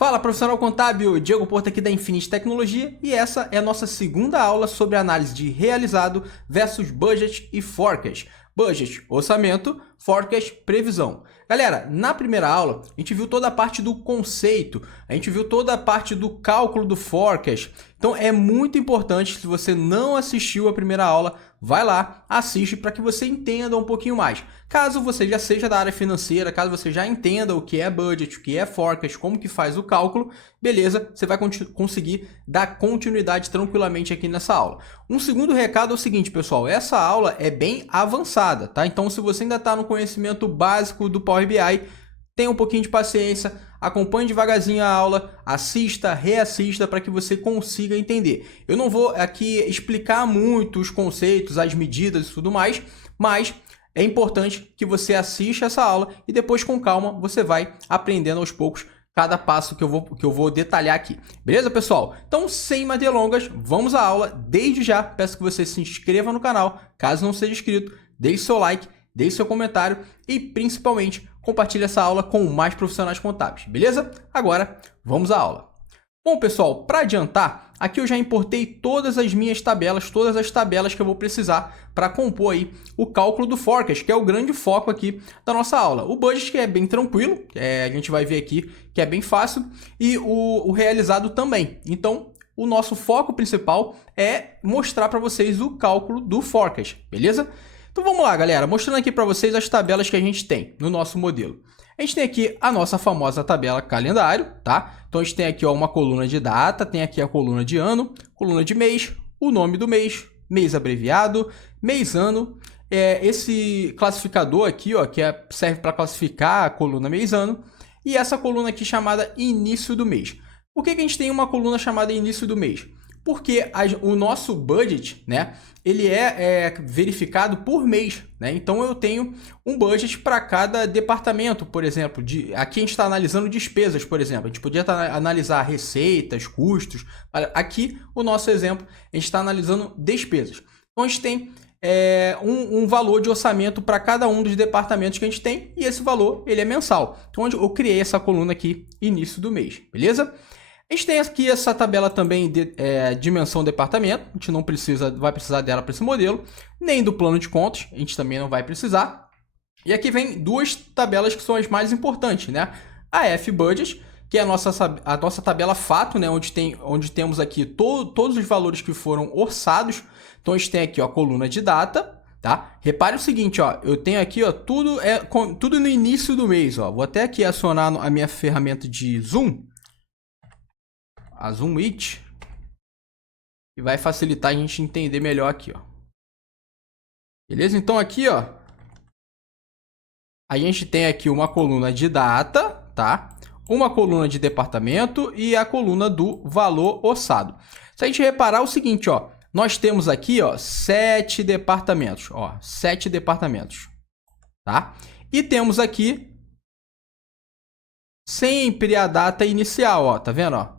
Fala, profissional contábil, Diego Porto aqui da Infinity Tecnologia e essa é a nossa segunda aula sobre análise de realizado versus budget e forecast. Budget, orçamento, forecast, previsão. Galera, na primeira aula a gente viu toda a parte do conceito, a gente viu toda a parte do cálculo do forecast. Então é muito importante, se você não assistiu a primeira aula, vai lá, assiste para que você entenda um pouquinho mais. Caso você já seja da área financeira, caso você já entenda o que é budget, o que é forecast, como que faz o cálculo, beleza, você vai conseguir dar continuidade tranquilamente aqui nessa aula. Um segundo recado é o seguinte, pessoal, essa aula é bem avançada, tá? Então, se você ainda está no conhecimento básico do Power BI, tenha um pouquinho de paciência, acompanhe devagarzinho a aula, assista, reassista para que você consiga entender. Eu não vou aqui explicar muito os conceitos, as medidas e tudo mais, mas é importante que você assista essa aula e depois, com calma, você vai aprendendo aos poucos cada passo que eu vou detalhar aqui. Beleza, pessoal? Então, sem mais delongas, vamos à aula. Desde já, peço que você se inscreva no canal, caso não seja inscrito, deixe seu like, deixe seu comentário e, principalmente, compartilhe essa aula com mais profissionais contábeis. Beleza? Agora, vamos à aula. Bom, pessoal, para adiantar, aqui eu já importei todas as minhas tabelas, todas as tabelas que eu vou precisar para compor aí o cálculo do forecast, que é o grande foco aqui da nossa aula. O budget, que é bem tranquilo, a gente vai ver aqui que é bem fácil, e o realizado também. Então, o nosso foco principal é mostrar para vocês o cálculo do forecast, beleza? Então vamos lá, galera, mostrando aqui para vocês as tabelas que a gente tem no nosso modelo. A gente tem aqui a nossa famosa tabela calendário, tá? Então a gente tem aqui uma coluna de data, tem aqui a coluna de ano, coluna de mês, o nome do mês, mês abreviado, mês ano. Esse classificador aqui, que serve para classificar a coluna mês ano, e essa coluna aqui chamada início do mês. Por que a gente tem uma coluna chamada início do mês? Porque o nosso budget, né, ele é verificado por mês, né? Então eu tenho um budget para cada departamento, por exemplo. Aqui a gente está analisando despesas, por exemplo. A gente podia analisar receitas, custos. Aqui, o nosso exemplo, a gente está analisando despesas. Então a gente tem um valor de orçamento para cada um dos departamentos que a gente tem, e esse valor ele é mensal. Então eu criei essa coluna aqui, início do mês, beleza? A gente tem aqui essa tabela também de dimensão departamento, a gente não vai precisar dela para esse modelo, nem do plano de contas, a gente também não vai precisar. E aqui vem duas tabelas que são as mais importantes, né? A F-Budget, que é a nossa tabela fato, né? Onde temos aqui todos os valores que foram orçados. Então a gente tem aqui a coluna de data, tá? Repare o seguinte, eu tenho aqui tudo no início do mês. Vou até aqui acionar a minha ferramenta de zoom, a Zoom It, e vai facilitar a gente entender melhor aqui, Beleza? Então aqui, a gente tem aqui uma coluna de data, tá? Uma coluna de departamento e a coluna do valor orçado. Se a gente reparar o seguinte, nós temos aqui, 7 departamentos, 7 departamentos, tá? E temos aqui sempre a data inicial, tá vendo,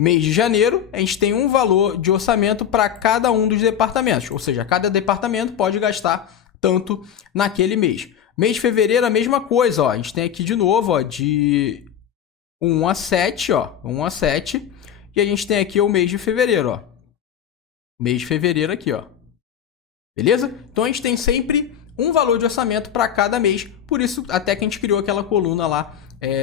Mês de janeiro, a gente tem um valor de orçamento para cada um dos departamentos. Ou seja, cada departamento pode gastar tanto naquele mês. Mês de fevereiro, a mesma coisa. A gente tem aqui de novo de 1 a 7. 1 a 7. E a gente tem aqui o mês de fevereiro. Mês de fevereiro aqui. Beleza? Então, a gente tem sempre um valor de orçamento para cada mês. Por isso, até que a gente criou aquela coluna lá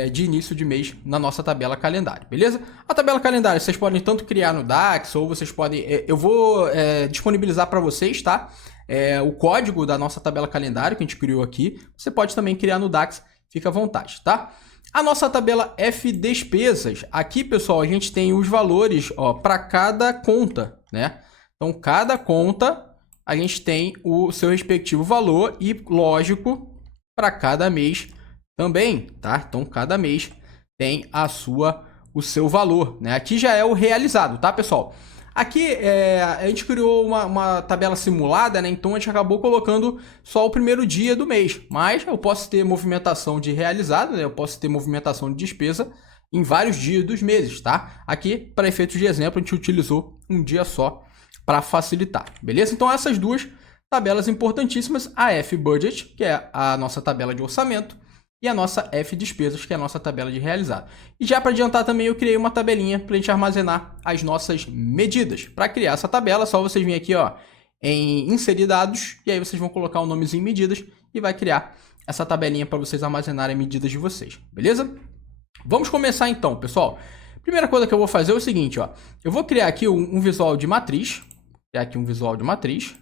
de início de mês na nossa tabela calendário, beleza? A tabela calendário vocês podem tanto criar no DAX, ou vocês podem... eu vou disponibilizar para vocês, tá? O código da nossa tabela calendário que a gente criou aqui. Você pode também criar no DAX, fica à vontade, tá? A nossa tabela F despesas. Aqui, pessoal, a gente tem os valores para cada conta, né? Então, cada conta a gente tem o seu respectivo valor e, lógico, para cada mês também, tá? Então, cada mês tem o seu valor, né? Aqui já é o realizado, tá, pessoal? Aqui a gente criou uma tabela simulada, né? Então, a gente acabou colocando só o primeiro dia do mês. Mas eu posso ter movimentação de realizado, né? Eu posso ter movimentação de despesa em vários dias dos meses, tá? Aqui, para efeitos de exemplo, a gente utilizou um dia só para facilitar, beleza? Então, essas duas tabelas importantíssimas, a F-Budget, que é a nossa tabela de orçamento, e a nossa F despesas, que é a nossa tabela de realizado. E já para adiantar também, eu criei uma tabelinha para a gente armazenar as nossas medidas. Para criar essa tabela, é só vocês virem aqui, ó, em inserir dados, e aí vocês vão colocar o nomezinho medidas e vai criar essa tabelinha para vocês armazenarem medidas de vocês, beleza? Vamos começar então, pessoal. Primeira coisa que eu vou fazer é o seguinte, ó. Eu vou criar aqui um visual de matriz. Criar aqui um visual de matriz.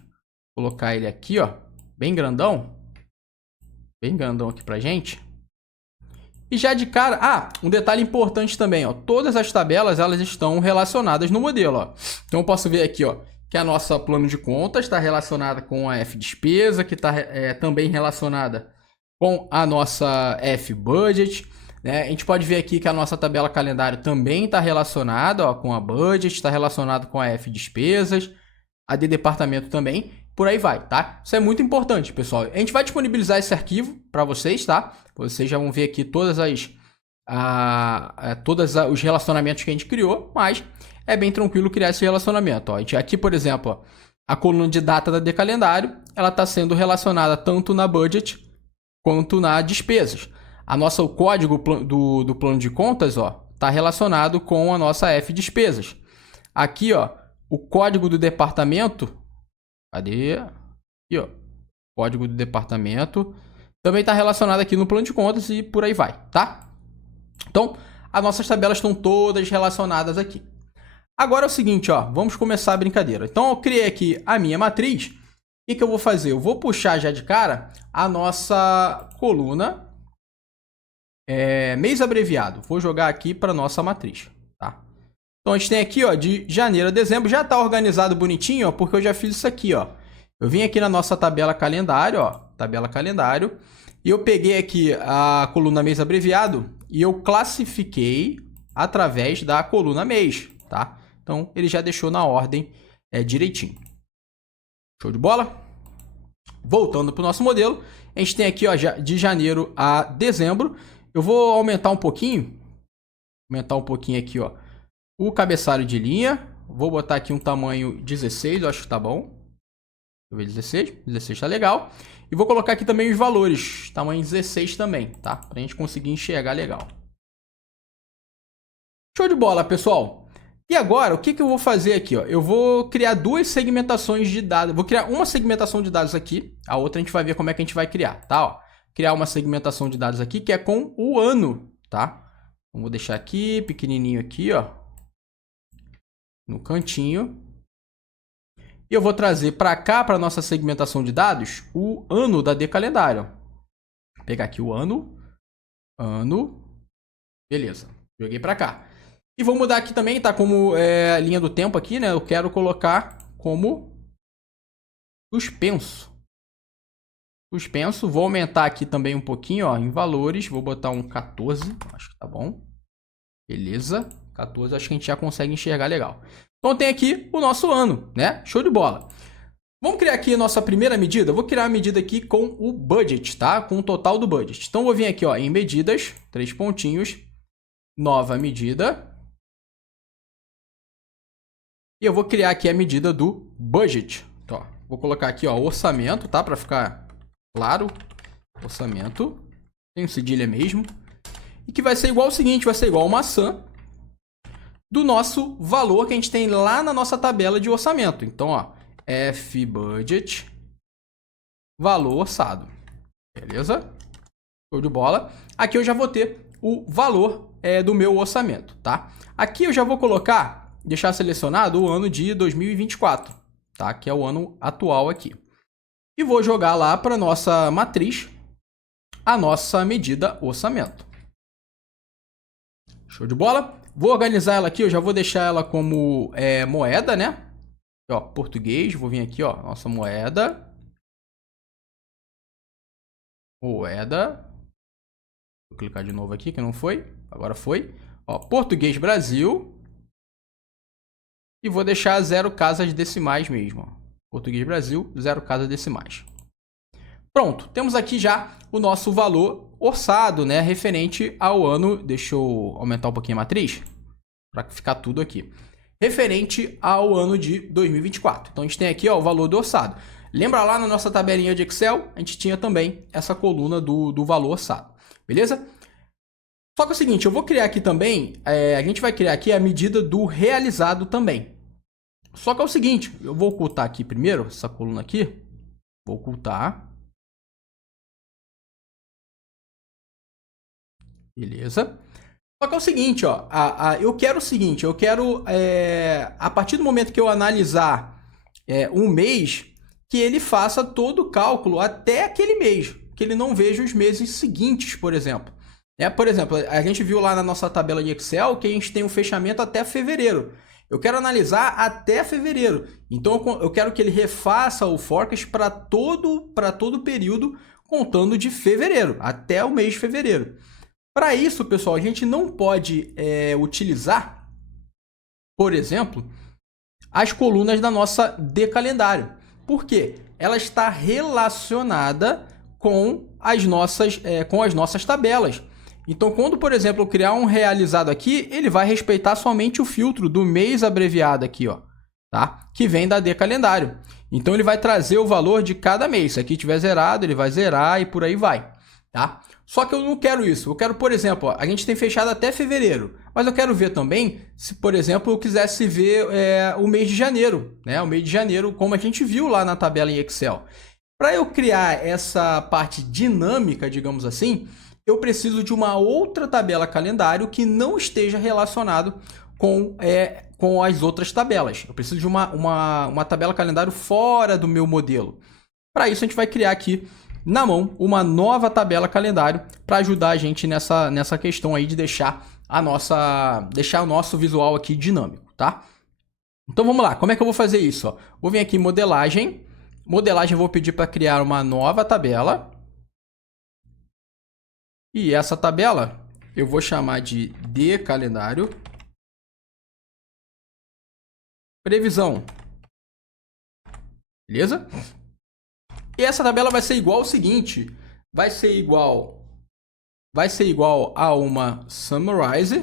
Colocar ele aqui, ó, bem grandão. Bem grandão aqui pra gente. E já de cara... um detalhe importante também, ó. Todas as tabelas, elas estão relacionadas no modelo, ó. Então eu posso ver aqui, ó, que a nossa plano de contas está relacionada com a F despesa, que está também relacionada com a nossa F budget, né? A gente pode ver aqui que a nossa tabela calendário também está relacionada, ó, com a budget, está relacionado com a F despesas, a de departamento também, por aí vai, tá? Isso é muito importante, pessoal. A gente vai disponibilizar esse arquivo para vocês, tá? Vocês já vão ver aqui todos os relacionamentos que a gente criou, mas é bem tranquilo criar esse relacionamento. Ó. Aqui, por exemplo, ó, a coluna de data da de calendário, ela está sendo relacionada tanto na budget quanto na despesas. O código do plano de contas está relacionado com a nossa F despesas. Aqui, ó, o código do departamento, cadê? Aqui, ó, código do departamento também está relacionado aqui no plano de contas e por aí vai, tá? Então, as nossas tabelas estão todas relacionadas aqui. Agora é o seguinte, ó, vamos começar a brincadeira. Então, eu criei aqui a minha matriz. O que eu vou fazer? Eu vou puxar já de cara a nossa coluna mês abreviado. Vou jogar aqui para a nossa matriz, tá? Então, a gente tem aqui, ó, de janeiro a dezembro. Já está organizado bonitinho, ó, porque eu já fiz isso aqui, ó. Eu vim aqui na nossa tabela calendário, ó, tabela calendário, e eu peguei aqui a coluna mês abreviado e eu classifiquei através da coluna mês, tá? Então, ele já deixou na ordem direitinho. Show de bola? Voltando para o nosso modelo, a gente tem aqui, ó, de janeiro a dezembro. Eu vou aumentar um pouquinho aqui, ó, o cabeçalho de linha. Vou botar aqui um tamanho 16, eu acho que tá bom. Deixa eu ver, 16 tá legal. E vou colocar aqui também os valores, tamanho 16 também, tá? Para a gente conseguir enxergar legal. Show de bola, pessoal! E agora, o que eu vou fazer aqui? Ó? Eu vou criar duas segmentações de dados. Vou criar uma segmentação de dados aqui, a outra a gente vai ver como é que a gente vai criar, tá? Ó, criar uma segmentação de dados aqui que é com o ano, tá? Então, vou deixar aqui, pequenininho aqui, ó, no cantinho. E eu vou trazer para cá, para nossa segmentação de dados, o ano da de calendário. Vou pegar aqui o ano, beleza, joguei para cá. E vou mudar aqui também, tá? Como linha do tempo aqui, né? Eu quero colocar como suspenso. Suspenso. Vou aumentar aqui também um pouquinho, ó, em valores. Vou botar um 14. Acho que tá bom. Beleza. 14, acho que a gente já consegue enxergar legal. Então tem aqui o nosso ano, né? Show de bola. Vamos criar aqui a nossa primeira medida. Eu vou criar a medida aqui com o budget, tá? Com o total do budget. Então, vou vir aqui, ó, em medidas, 3 pontinhos, nova medida. E eu vou criar aqui a medida do budget. Então, ó, vou colocar aqui, ó, orçamento, tá? Para ficar claro. Orçamento. Tem um cedilha mesmo. E que vai ser igual ao seguinte, vai ser igual uma maçã do nosso valor que a gente tem lá na nossa tabela de orçamento. Então, ó, F budget, valor orçado. Beleza? Show de bola. Aqui eu já vou ter o valor do meu orçamento, tá? Aqui eu já vou colocar, deixar selecionado o ano de 2024, tá? Que é o ano atual aqui. E vou jogar lá para nossa matriz a nossa medida orçamento. Show de bola? Vou organizar ela aqui, eu já vou deixar ela como moeda, né? Aqui, ó, português, vou vir aqui, ó, nossa moeda. Moeda. Vou clicar de novo aqui, que não foi. Agora foi. Ó, português Brasil. E vou deixar 0 casas decimais mesmo. Ó. Português Brasil, 0 casas decimais. Pronto, temos aqui já o nosso valor orçado, né, referente ao ano. Deixa eu aumentar um pouquinho a matriz para ficar tudo aqui. Referente ao ano de 2024. Então, a gente tem aqui, ó, o valor do orçado. Lembra lá na nossa tabelinha de Excel, a gente tinha também essa coluna do valor orçado. beleza? Só que é o seguinte, eu vou criar aqui também, a gente vai criar aqui a medida do realizado também. Só que é o seguinte, eu vou ocultar aqui primeiro, essa coluna aqui, vou ocultar. Beleza? Só que é o seguinte, ó, eu quero o seguinte, eu quero, a partir do momento que eu analisar um mês, que ele faça todo o cálculo até aquele mês, que ele não veja os meses seguintes, por exemplo. Por exemplo, a gente viu lá na nossa tabela de Excel que a gente tem um fechamento até fevereiro. Eu quero analisar até fevereiro. Então, eu quero que ele refaça o forecast para todo o período, contando de fevereiro, até o mês de fevereiro. Para isso, pessoal, a gente não pode utilizar, por exemplo, as colunas da nossa de calendário. Por quê? Ela está relacionada com as nossas tabelas. Então, quando, por exemplo, eu criar um realizado aqui, ele vai respeitar somente o filtro do mês abreviado aqui, ó, tá? Que vem da de calendário. Então, ele vai trazer o valor de cada mês. Se aqui tiver zerado, ele vai zerar e por aí vai, tá? Só que eu não quero isso. Eu quero, por exemplo, ó, a gente tem fechado até fevereiro, mas eu quero ver também se, por exemplo, eu quisesse ver o mês de janeiro, né? O mês de janeiro, como a gente viu lá na tabela em Excel. Para eu criar essa parte dinâmica, digamos assim, eu preciso de uma outra tabela calendário que não esteja relacionado com as outras tabelas. Eu preciso de uma tabela calendário fora do meu modelo. Para isso, a gente vai criar aqui na mão uma nova tabela calendário para ajudar a gente nessa questão aí de deixar o nosso visual aqui dinâmico, tá? Então vamos lá, como é que eu vou fazer isso? Ó? Vou vir aqui em modelagem. Modelagem eu vou pedir para criar uma nova tabela. E essa tabela eu vou chamar de calendário. Previsão. Beleza? E essa tabela vai ser igual ao seguinte. Vai ser igual a uma summarize.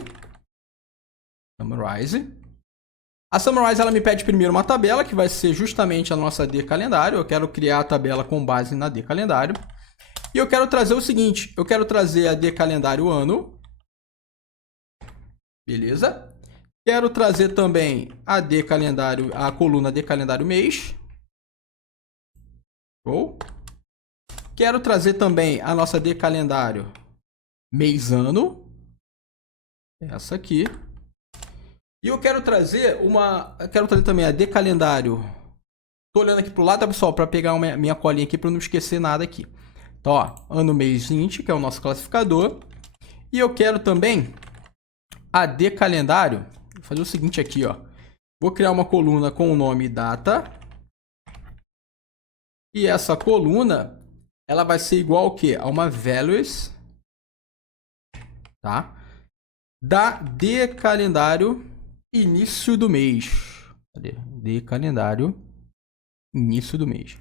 A summarize ela me pede primeiro uma tabela, que vai ser justamente a nossa de calendário. Eu quero criar a tabela com base na de calendário. E eu quero trazer o seguinte, eu quero trazer a de calendário ano. Beleza? Quero trazer também a coluna de calendário mês. Show. Quero trazer também a nossa de calendário mês-ano. Essa aqui. E eu quero trazer também a de calendário. Tô olhando aqui pro lado, tá, pessoal, para pegar minha colinha aqui para não esquecer nada aqui. Então, ó, ano, mês, 20, que é o nosso classificador. E eu quero também a de calendário. Vou fazer o seguinte aqui, ó. Vou criar uma coluna com o nome data. E essa coluna, ela vai ser igual ao quê? A uma values, tá? Da de calendário início do mês. Cadê? De calendário início do mês.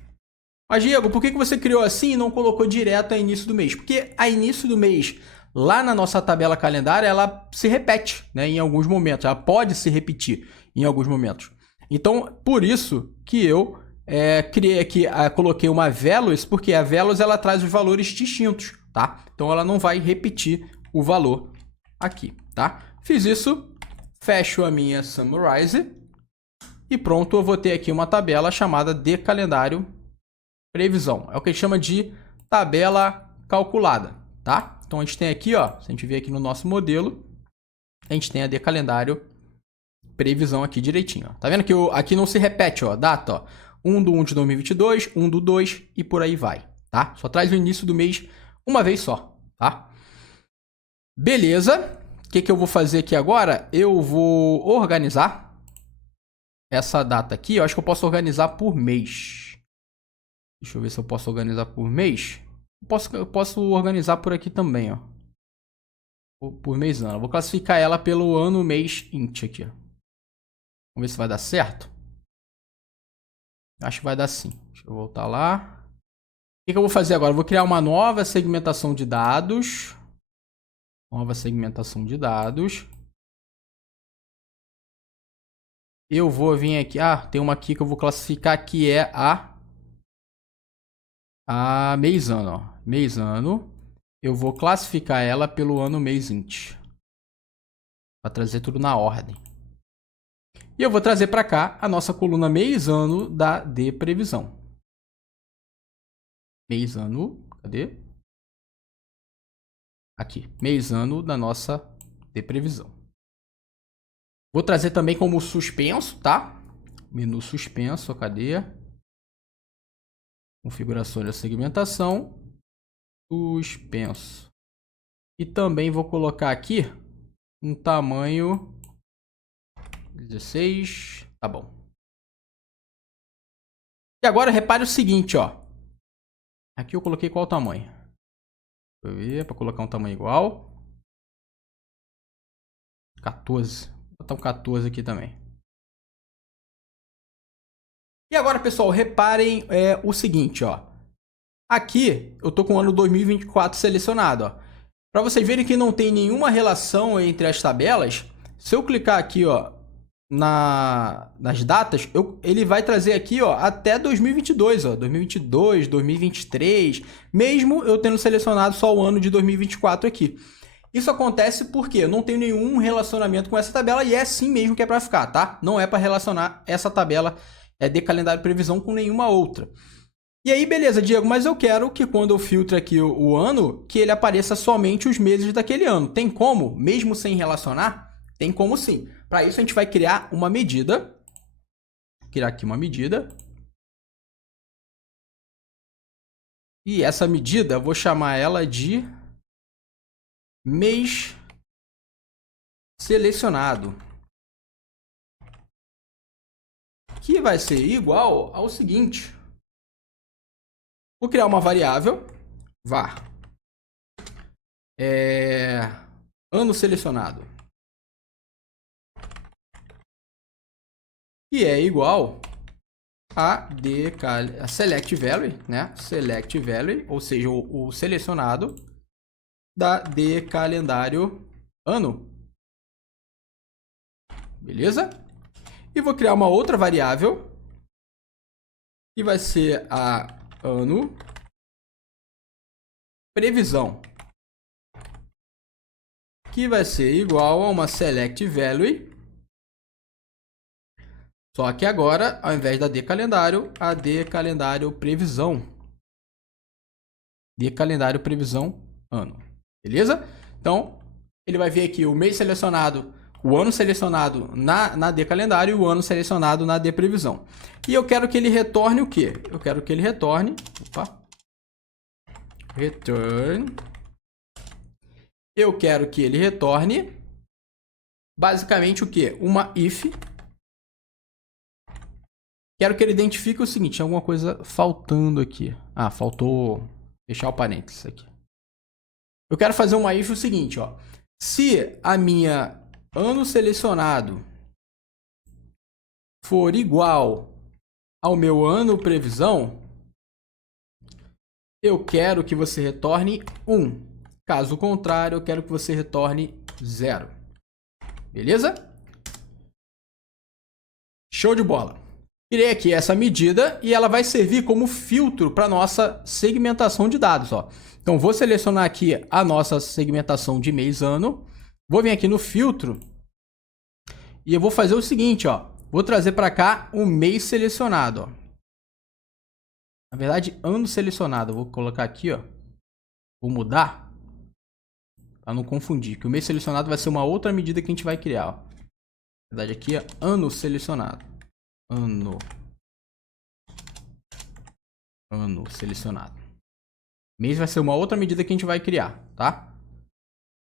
Mas, Diego, por que você criou assim e não colocou direto a início do mês? Porque a início do mês, lá na nossa tabela calendária, ela se repete, né, em alguns momentos. Ela pode se repetir em alguns momentos. Então, por isso que eu criei aqui, coloquei uma values, porque a values ela traz os valores distintos, tá? Então, ela não vai repetir o valor aqui, tá? Fiz isso, fecho a minha summarize e pronto, eu vou ter aqui uma tabela chamada de calendário previsão. É o que a gente chama de tabela calculada, tá? Então, a gente tem aqui, ó, se a gente ver aqui no nosso modelo, a gente tem a de calendário previsão aqui direitinho, ó. Tá vendo que aqui não se repete, ó, data, ó, 1/1 de 2022, 1/2 e por aí vai, tá? Só traz o início do mês uma vez só, tá? Beleza. O que eu vou fazer aqui agora? Eu vou organizar essa data aqui. Eu acho que eu posso organizar por mês. Deixa eu ver se eu posso organizar por mês. Eu posso organizar por aqui também, ó. Por mês ano. Eu vou classificar ela pelo ano, mês, int aqui, ó. Vamos ver se vai dar certo. Acho que vai dar sim. Deixa eu voltar lá. O que eu vou fazer agora? Eu vou criar uma nova segmentação de dados. Nova segmentação de dados. Eu vou vir aqui. Ah, tem uma aqui que eu vou classificar que é a mês ano, ó. Mês ano. eu vou classificar ela pelo ano mês int. Para trazer tudo na ordem. E eu vou trazer para cá a nossa coluna mês ano da de previsão. Mês ano, cadê? Aqui, mês ano da nossa de previsão. Vou trazer também como suspenso, tá? Menu suspenso, cadê? Configurações da segmentação. Suspenso. E também vou colocar aqui um tamanho 16, tá bom. E agora repare o seguinte, ó. Aqui eu coloquei qual tamanho? Deixa eu ver, para colocar um tamanho igual. 14. Vou botar um 14 aqui também. E agora, pessoal, reparem o seguinte, ó. Aqui eu tô com o ano 2024 selecionado, ó. Para vocês verem que não tem nenhuma relação entre as tabelas, se eu clicar aqui, ó, nas datas, ele vai trazer aqui, ó, até 2022, ó, 2022, 2023, mesmo eu tendo selecionado só o ano de 2024 aqui. Isso acontece porque eu não tenho nenhum relacionamento com essa tabela e é assim mesmo que é para ficar, tá? Não é para relacionar essa tabela de calendário previsão com nenhuma outra. E aí, beleza, Diego, mas eu quero que quando eu filtre aqui o ano, que ele apareça somente os meses daquele ano. Tem como? Mesmo sem relacionar? Tem como sim. Para isso, a gente vai criar uma medida. Vou criar aqui uma medida. E essa medida, eu vou chamar ela de mês selecionado. Que vai ser igual ao seguinte. Vou criar uma variável, var, ano selecionado, que é igual a select value, né? Select value, ou seja, o selecionado de calendário ano. Beleza? E vou criar uma outra variável que vai ser a ano previsão, que vai ser igual a uma select value, só que agora, ao invés da de calendário, a de calendário previsão, de calendário previsão ano, beleza? Então, ele vai ver aqui o mês selecionado, o ano selecionado na de calendário e o ano selecionado na de previsão. E eu quero que ele retorne o quê? Eu quero que ele retorne, return. Eu quero que ele retorne basicamente o quê? Uma if. Quero que ele identifique o seguinte, tem alguma coisa faltando aqui. Ah, faltou fechar o parênteses aqui. Eu quero fazer uma if o seguinte, ó. Se a minha ano selecionado for igual ao meu ano previsão, eu quero que você retorne 1. Caso contrário, eu quero que você retorne 0. Beleza? Show de bola. Criei aqui essa medida e ela vai servir como filtro para nossa segmentação de dados, ó. Então, vou selecionar aqui a nossa segmentação de mês-ano. Vou vir aqui no filtro e eu vou fazer o seguinte, ó. Vou trazer para cá o mês selecionado, ó. Na verdade, ano selecionado. Eu vou colocar aqui, ó. Vou mudar para não confundir, que o mês selecionado vai ser uma outra medida que a gente vai criar, ó. Na verdade, aqui é ano selecionado. Ano selecionado. Mês vai ser uma outra medida que a gente vai criar, tá?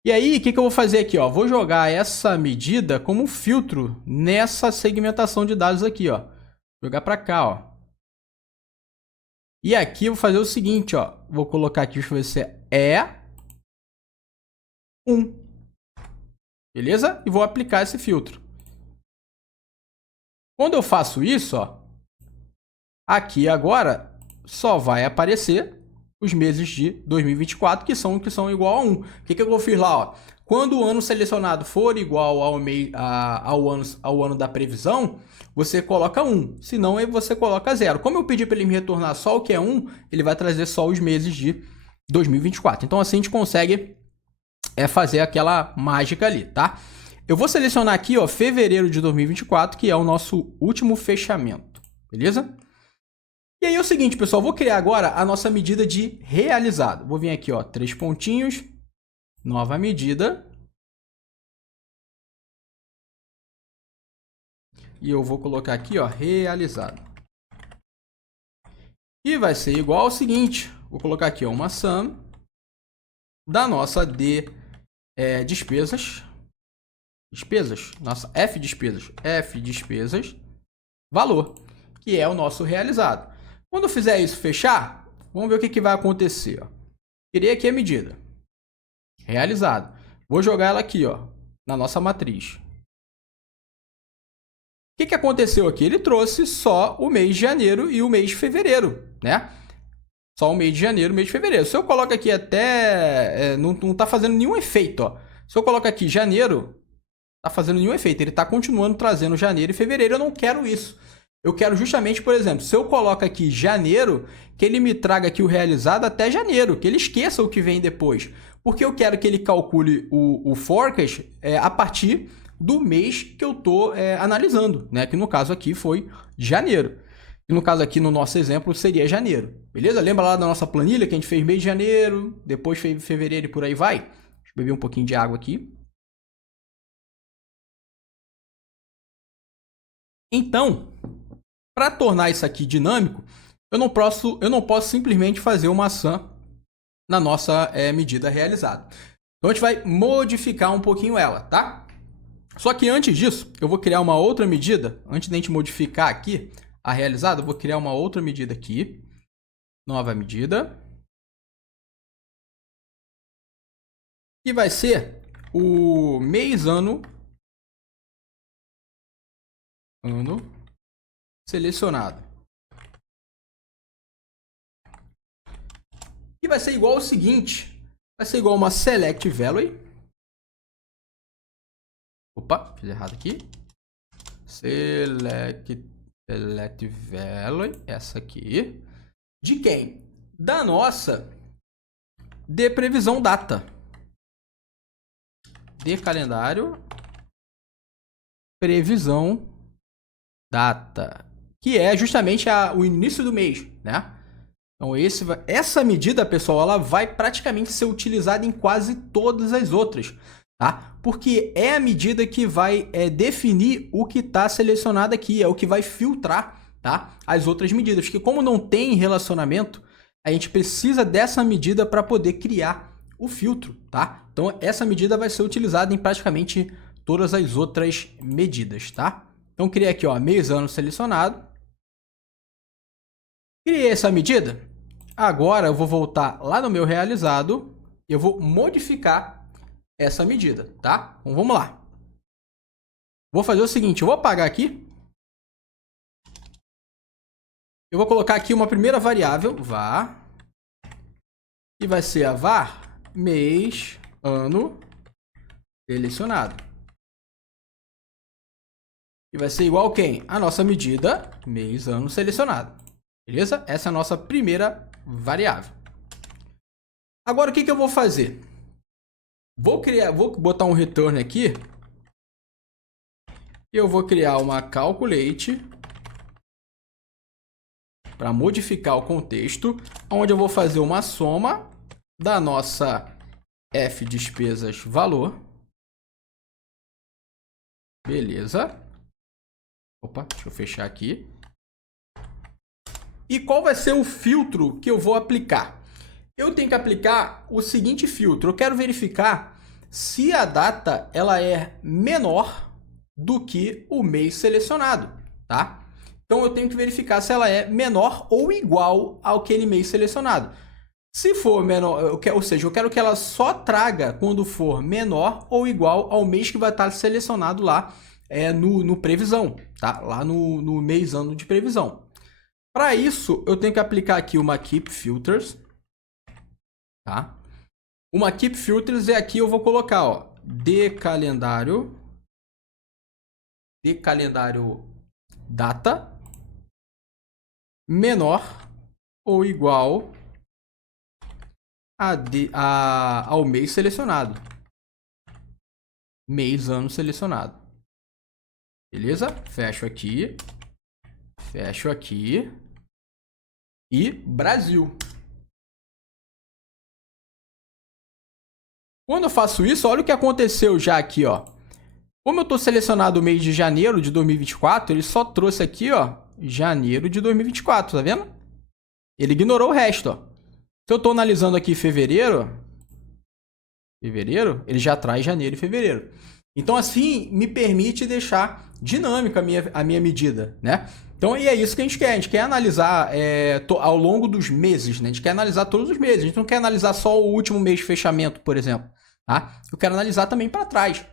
E aí, o que eu vou fazer aqui, ó? Vou jogar essa medida como filtro nessa segmentação de dados aqui, ó. Jogar para cá, ó. E aqui eu vou fazer o seguinte, ó. Vou colocar aqui, deixa eu ver se é 1. Beleza? E vou aplicar esse filtro. Quando eu faço isso, ó, aqui agora só vai aparecer os meses de 2024 que são igual a 1. O que eu fiz lá, ó? Quando o ano selecionado for igual ao ano da previsão, você coloca 1. Senão, aí você coloca 0. Como eu pedi para ele me retornar só o que é 1, ele vai trazer só os meses de 2024. Então assim a gente consegue fazer aquela mágica ali, tá? Eu vou selecionar aqui, ó, fevereiro de 2024, que é o nosso último fechamento, beleza? E aí é o seguinte, pessoal, vou criar agora a nossa medida de realizado. Vou vir aqui, ó, 3 pontinhos, nova medida. E eu vou colocar aqui, ó, realizado. E vai ser igual ao seguinte, vou colocar aqui, ó, uma sum da nossa despesas, nossa F despesas, valor, que é o nosso realizado. Quando eu fizer isso fechar, vamos ver o que vai acontecer. Ó. Criei aqui a medida, realizado. Vou jogar ela aqui, ó, na nossa matriz. O que aconteceu aqui? Ele trouxe só o mês de janeiro e o mês de fevereiro, né? Só o mês de janeiro e o mês de fevereiro. Se eu coloco aqui até... não está fazendo nenhum efeito, ó. Se eu coloco aqui janeiro, tá fazendo nenhum efeito. Ele está continuando trazendo janeiro e fevereiro. Eu não quero isso. Eu quero justamente, por exemplo, se eu coloco aqui janeiro, que ele me traga aqui o realizado até janeiro, que ele esqueça o que vem depois. Porque eu quero que ele calcule o forecast a partir do mês que eu estou analisando, né? Que no caso aqui foi janeiro. E no caso aqui, no nosso exemplo, seria janeiro. Beleza? Lembra lá da nossa planilha que a gente fez mês de janeiro, depois fez fevereiro e por aí vai? Deixa eu beber um pouquinho de água aqui. Então, para tornar isso aqui dinâmico, eu não posso simplesmente fazer uma sum na nossa medida realizada. Então, a gente vai modificar um pouquinho ela, tá? Só que antes disso, eu vou criar uma outra medida. Antes de a gente modificar aqui a realizada, eu vou criar uma outra medida aqui. Nova medida. Que vai ser o mês ano selecionado. E vai ser igual ao seguinte. Vai ser igual a uma select value. Opa, fiz errado aqui. Select value, essa aqui. De quem? Da nossa de previsão data. De calendário, previsão data. Que é justamente o início do mês, né? Então, essa medida, pessoal, ela vai praticamente ser utilizada em quase todas as outras, tá? Porque é a medida que vai definir o que está selecionado aqui, é o que vai filtrar, tá? As outras medidas. Porque como não tem relacionamento, a gente precisa dessa medida para poder criar o filtro, tá? Então, essa medida vai ser utilizada em praticamente todas as outras medidas, tá? Então, criei aqui, ó, mês, ano selecionado. Criei essa medida. Agora, eu vou voltar lá no meu realizado e eu vou modificar essa medida, tá? Então, vamos lá. Vou fazer o seguinte, eu vou apagar aqui. Eu vou colocar aqui uma primeira variável, var, e vai ser a var mês, ano selecionado. E vai ser igual a quem? A nossa medida mês, ano selecionado. Beleza? Essa é a nossa primeira variável. Agora, o que eu vou fazer? Vou botar um return aqui. E eu vou criar uma calculate para modificar o contexto, onde eu vou fazer uma soma da nossa F despesas valor. Beleza. Opa, deixa eu fechar aqui. E qual vai ser o filtro que eu vou aplicar? Eu tenho que aplicar o seguinte filtro. Eu quero verificar se a data ela é menor do que o mês selecionado, tá? Então, eu tenho que verificar se ela é menor ou igual àquele mês selecionado. Se for menor, ou seja, eu quero que ela só traga quando for menor ou igual ao mês que vai estar selecionado lá no previsão, tá? Lá no mês ano de previsão. Para isso, eu tenho que aplicar aqui uma keep filters, tá? Uma keep filters e aqui eu vou colocar, ó, de calendário data menor ou igual ao mês selecionado. Mês, ano selecionado. Beleza? Fecho aqui. Fecho aqui. E Brasil. Quando eu faço isso, olha o que aconteceu já aqui, ó. Como eu estou selecionado o mês de janeiro de 2024, ele só trouxe aqui, ó, janeiro de 2024, tá vendo? Ele ignorou o resto, ó. Se eu estou analisando aqui fevereiro, ele já traz janeiro e fevereiro. Então, assim, me permite deixar dinâmica a minha medida, né? Então, e é isso que a gente quer. A gente quer analisar ao longo dos meses, né? A gente quer analisar todos os meses. A gente não quer analisar só o último mês de fechamento, por exemplo. Tá? Eu quero analisar também para trás.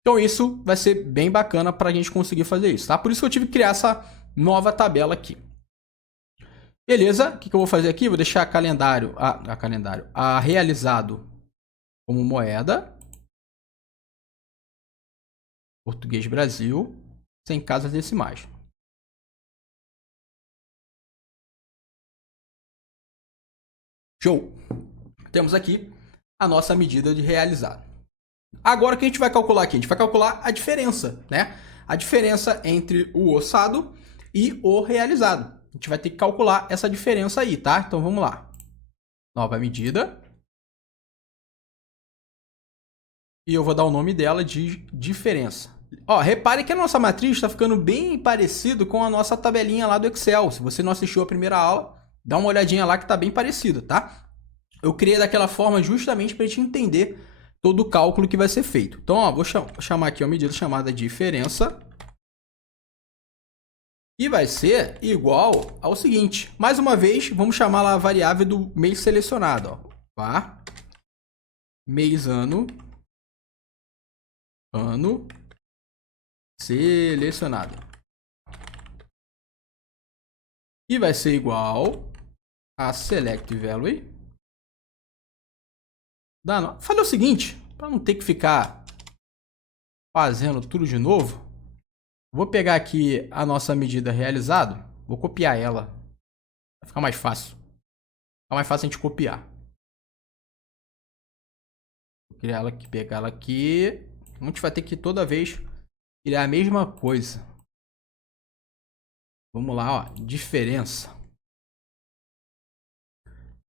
Então, isso vai ser bem bacana para a gente conseguir fazer isso, tá? Por isso que eu tive que criar essa nova tabela aqui. Beleza? O que eu vou fazer aqui? Vou deixar a realizado como moeda. Português Brasil, sem casas decimais. Show! Temos aqui a nossa medida de realizado. Agora o que a gente vai calcular aqui? A gente vai calcular a diferença, né? A diferença entre o orçado e o realizado. A gente vai ter que calcular essa diferença aí, tá? Então vamos lá. Nova medida. E eu vou dar o nome dela de diferença. Ó, repare que a nossa matriz está ficando bem parecido com a nossa tabelinha lá do Excel. Se você não assistiu a primeira aula, dá uma olhadinha lá que está bem parecido, tá? Eu criei daquela forma justamente para a gente entender todo o cálculo que vai ser feito. Então, ó, vou chamar aqui uma medida chamada diferença. E vai ser igual ao seguinte. Mais uma vez, vamos chamar lá a variável do mês selecionado. Ó. Var, mês, ano selecionado. E vai ser igual a select value. Fazer o seguinte, para não ter que ficar fazendo tudo de novo, vou pegar aqui a nossa medida realizado, vou copiar ela. Vai ficar mais fácil. Fica mais fácil a gente copiar. Vou criar ela aqui, pegar ela aqui. A gente vai ter que toda vez criar a mesma coisa. Vamos lá, ó, diferença.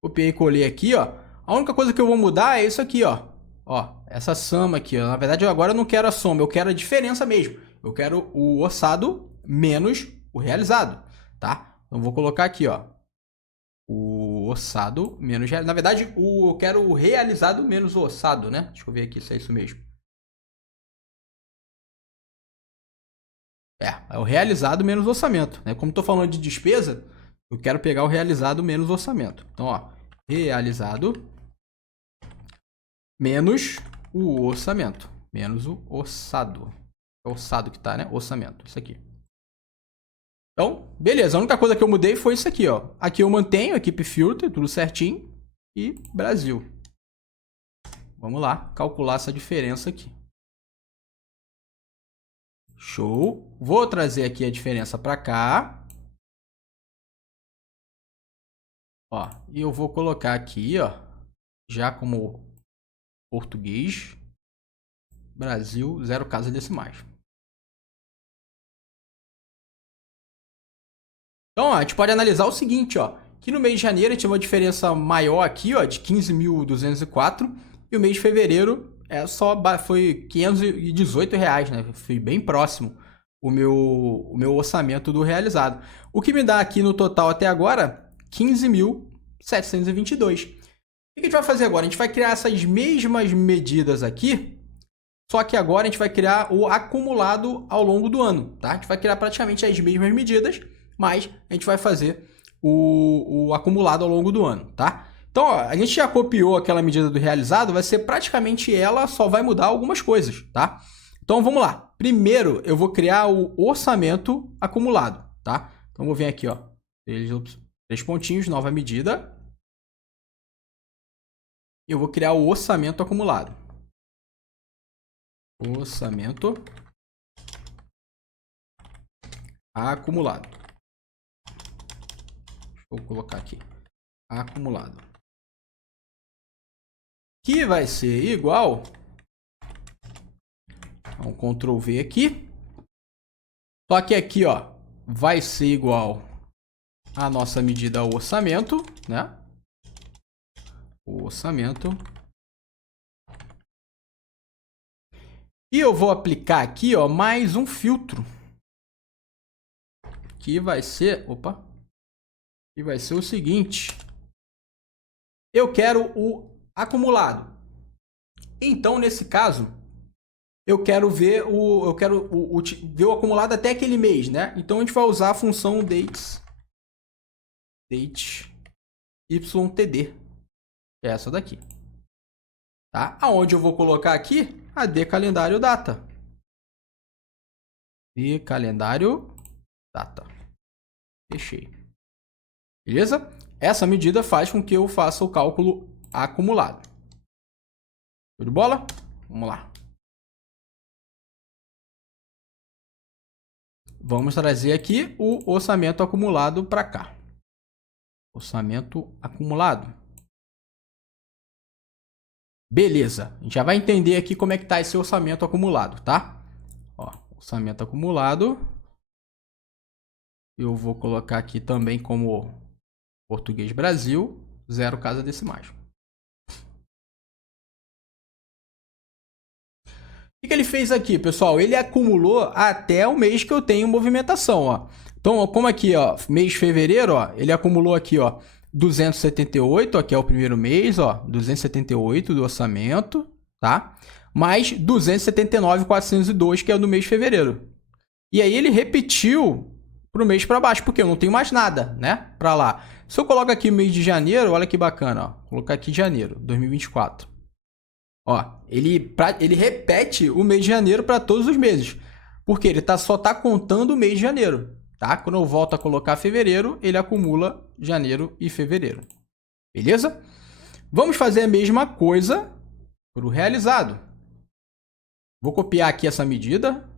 Copiei e colei aqui, ó. A única coisa que eu vou mudar é isso aqui, ó. Ó, essa soma aqui, ó. Na verdade, agora eu não quero a soma, eu quero a diferença mesmo. Eu quero o orçado menos o realizado, tá? Então, vou colocar aqui, ó. O orçado menos... Na verdade, eu quero o realizado menos o orçado, né? Deixa eu ver aqui se é isso mesmo. É o realizado menos o orçamento, né? Como estou falando de despesa, eu quero pegar o realizado menos o orçamento. Então, ó, realizado menos o orçamento. Menos o orçado. É o orçado que tá, né? Orçamento. Isso aqui. Então, beleza. A única coisa que eu mudei foi isso aqui, ó. Aqui eu mantenho, equipe filter, tudo certinho. E Brasil. Vamos lá, calcular essa diferença aqui. Show. Vou trazer aqui a diferença para cá. Ó, e eu vou colocar aqui, ó, já como português, Brasil, 0 casas decimais. Então, ó, a gente pode analisar o seguinte, ó, que no mês de janeiro a gente tem uma diferença maior aqui, ó, de 15.204, e o mês de fevereiro foi R$518, né? Foi bem próximo o meu orçamento do realizado. O que me dá aqui no total até agora 15.722. O que a gente vai fazer agora? A gente vai criar essas mesmas medidas aqui, só que agora a gente vai criar o acumulado ao longo do ano, tá? A gente vai criar praticamente as mesmas medidas, mas a gente vai fazer o acumulado ao longo do ano, tá? Então, ó, a gente já copiou aquela medida do realizado, vai ser praticamente ela, só vai mudar algumas coisas, tá? Então, vamos lá. Primeiro, eu vou criar o orçamento acumulado, tá? Então, vou vir aqui, ó, 3 pontinhos, nova medida. Eu vou criar o orçamento acumulado. Orçamento acumulado. Vou colocar aqui. Acumulado. que vai ser igual, então Ctrl V aqui, só que aqui, ó, vai ser igual a nossa medida orçamento, né? O orçamento. E eu vou aplicar aqui, ó, mais um filtro, que vai ser, que vai ser o seguinte: eu quero o acumulado. Então, nesse caso, eu quero ver ver o acumulado até aquele mês, né? Então a gente vai usar a função date ytd, é essa daqui, tá? Aonde eu vou colocar aqui a de calendário data. De calendário data. Fechei. Beleza? Essa medida faz com que eu faça o cálculo acumulado. Show de bola? Vamos lá. Vamos trazer aqui o orçamento acumulado para cá. Orçamento acumulado. Beleza. A gente já vai entender aqui como é que está esse orçamento acumulado, tá? Ó, orçamento acumulado. Eu vou colocar aqui também como Português Brasil, 0 casa decimais. O que ele fez aqui, pessoal? Ele acumulou até o mês que eu tenho movimentação, ó. Então, como aqui, ó, mês de fevereiro, ó, ele acumulou aqui, ó, 278, aqui é o primeiro mês, ó, 278 do orçamento, tá? Mais 279.402, que é o do mês de fevereiro. E aí ele repetiu pro mês para baixo, porque eu não tenho mais nada, né, para lá. Se eu coloco aqui o mês de janeiro, olha que bacana, ó. Vou colocar aqui janeiro, 2024. Ó, ele repete o mês de janeiro para todos os meses. Porque ele só tá contando o mês de janeiro, tá? Quando eu volto a colocar fevereiro, ele acumula janeiro e fevereiro. Beleza? Vamos fazer a mesma coisa para o realizado. Vou copiar aqui essa medida.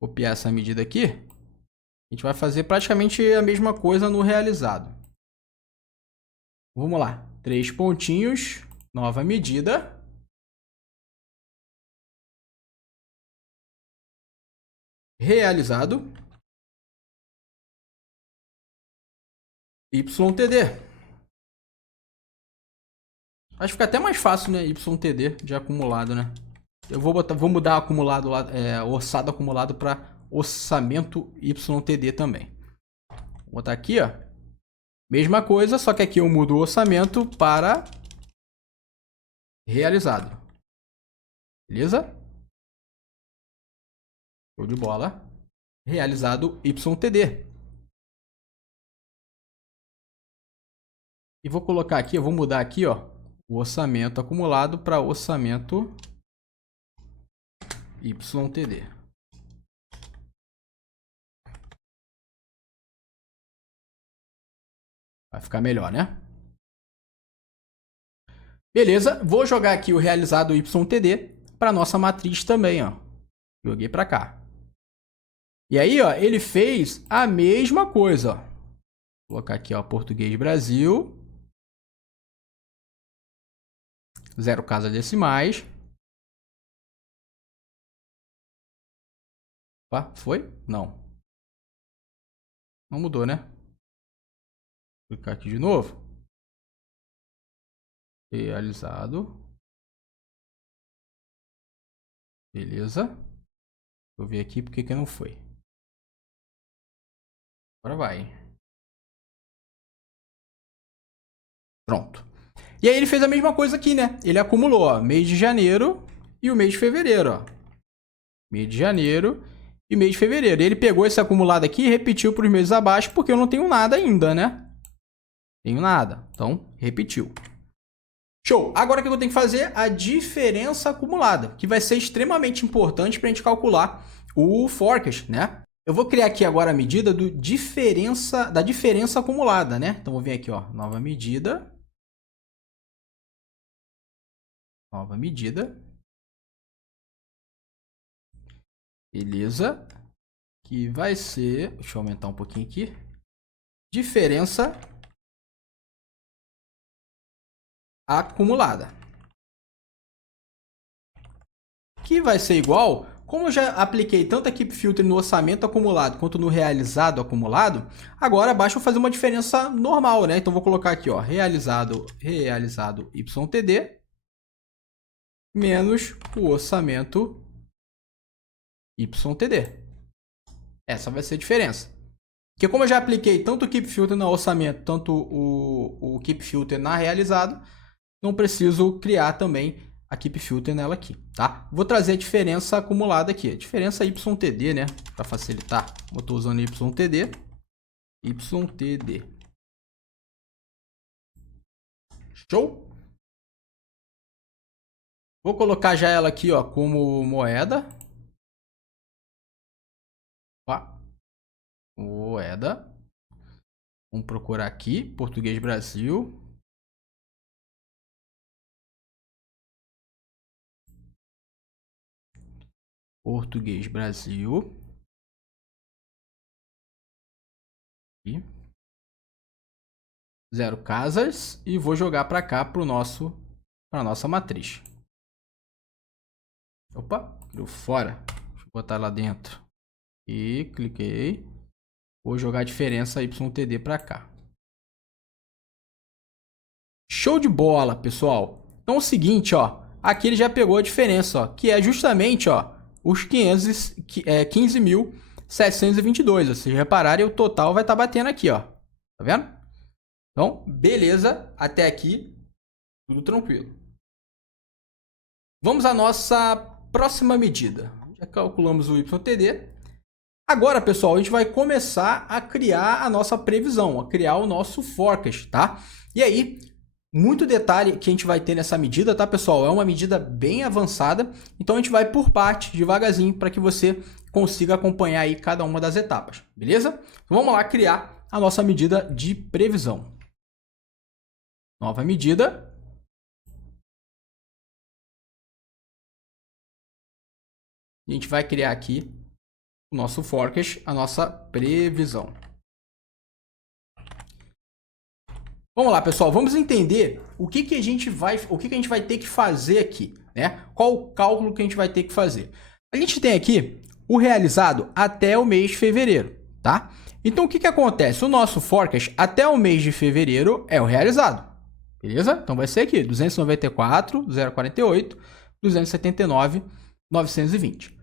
Copiar essa medida aqui. A gente vai fazer praticamente a mesma coisa no realizado. Vamos lá. 3 pontinhos. Nova medida. Realizado. YTD. Acho que fica até mais fácil, né? YTD de acumulado, né? Eu vou mudar acumulado lá, orçado acumulado para orçamento YTD também. Vou botar aqui, ó. Mesma coisa, só que aqui eu mudo o orçamento para realizado. Beleza? Show de bola. Realizado YTD. E vou colocar aqui, eu vou mudar aqui, ó, o orçamento acumulado para orçamento YTD. Vai ficar melhor, né? Beleza, vou jogar aqui o realizado YTD para nossa matriz também, ó. Joguei para cá. E aí, ó, ele fez a mesma coisa, ó. Vou colocar aqui, ó, Português Brasil. 0 casa decimais. Opa, foi? Não. Não mudou, né? Vou clicar aqui de novo. Realizado. Beleza. Vou ver aqui porque que não foi. Agora vai. Pronto. E aí ele fez a mesma coisa aqui, né? Ele acumulou, ó, mês de janeiro e o mês de fevereiro, ó. Mês de janeiro e mês de fevereiro. Ele pegou esse acumulado aqui e repetiu para os meses abaixo, porque eu não tenho nada ainda, né? Tenho nada. Então, repetiu. Show! Agora o que eu tenho que fazer? A diferença acumulada, que vai ser extremamente importante para a gente calcular o forecast, né? Eu vou criar aqui agora a medida da diferença acumulada, né? Então, vou vir aqui, ó, nova medida. Nova medida. Beleza. Que vai ser... Deixa eu aumentar um pouquinho aqui. Diferença acumulada. Que vai ser igual, como eu já apliquei tanto a Keep Filter no orçamento acumulado quanto no realizado acumulado, agora basta eu fazer uma diferença normal, né? Então vou colocar aqui, ó, realizado YTD menos o orçamento YTD. Essa vai ser a diferença. Porque como eu já apliquei tanto o Keep Filter no orçamento, tanto o Keep Filter na realizado, não preciso criar também a Keep Filter nela aqui, tá? Vou trazer a diferença acumulada aqui, a diferença YTD, né? Para facilitar, eu estou usando YTD. Show? Vou colocar já ela aqui, ó, como moeda. Opa. Moeda. Vamos procurar aqui, Português Brasil. Português Brasil. E 0 casas. E vou jogar para cá para nossa matriz. Opa, deu fora. Deixa eu botar lá dentro. E cliquei. Vou jogar a diferença YTD para cá. Show de bola, pessoal. Então é o seguinte, ó. Aqui ele já pegou a diferença, ó. Que é justamente, ó, os 15.722. Se vocês repararem, o total vai estar batendo aqui, ó. Tá vendo? Então, beleza. Até aqui, tudo tranquilo. Vamos à nossa próxima medida. Já calculamos o YTD. Agora, pessoal, a gente vai começar a criar a nossa previsão, a criar o nosso forecast, tá? E aí, muito detalhe que a gente vai ter nessa medida, tá, pessoal? É uma medida bem avançada, então a gente vai por parte, devagarzinho, para que você consiga acompanhar aí cada uma das etapas, beleza? Então, vamos lá criar a nossa medida de previsão. Nova medida. A gente vai criar aqui o nosso forecast, a nossa previsão. Vamos lá, pessoal, vamos entender o que a gente vai ter que fazer aqui, né? Qual o cálculo que a gente vai ter que fazer? A gente tem aqui o realizado até o mês de fevereiro, tá? Então, o que acontece? O nosso forecast até o mês de fevereiro é o realizado, beleza? Então, vai ser aqui, 294.048, 279.920.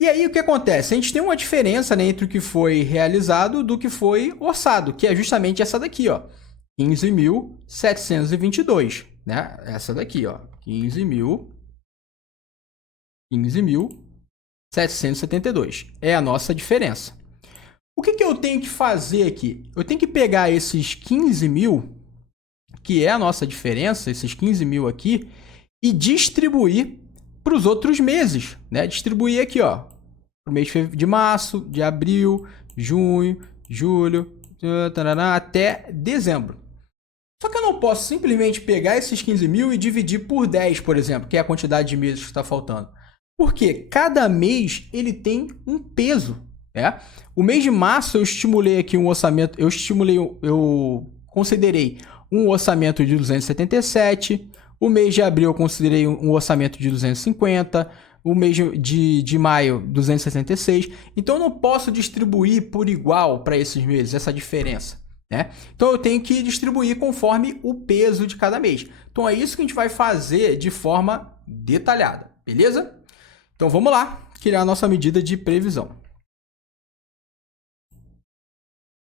E aí, o que acontece? A gente tem uma diferença, né, entre o que foi realizado do que foi orçado, que é justamente essa daqui, ó. 15.722, né? Essa daqui, ó. 15.772 é a nossa diferença. O que eu tenho que fazer aqui? Eu tenho que pegar esses 15.000, que é a nossa diferença, esses 15.000 aqui, e distribuir para os outros meses, né? Distribuir aqui, ó, para o mês de março, de abril, junho, julho, até dezembro. Só que eu não posso simplesmente pegar esses 15.000 e dividir por 10, por exemplo, que é a quantidade de meses que está faltando. Porque cada mês ele tem um peso, né? O mês de março eu estimulei aqui um orçamento, eu considerei um orçamento de 277, o mês de abril eu considerei um orçamento de 250, o mês de maio 266. Então eu não posso distribuir por igual para esses meses, essa diferença, né? Então eu tenho que distribuir conforme o peso de cada mês. Então é isso que a gente vai fazer de forma detalhada, beleza? Então vamos lá, criar a nossa medida de previsão.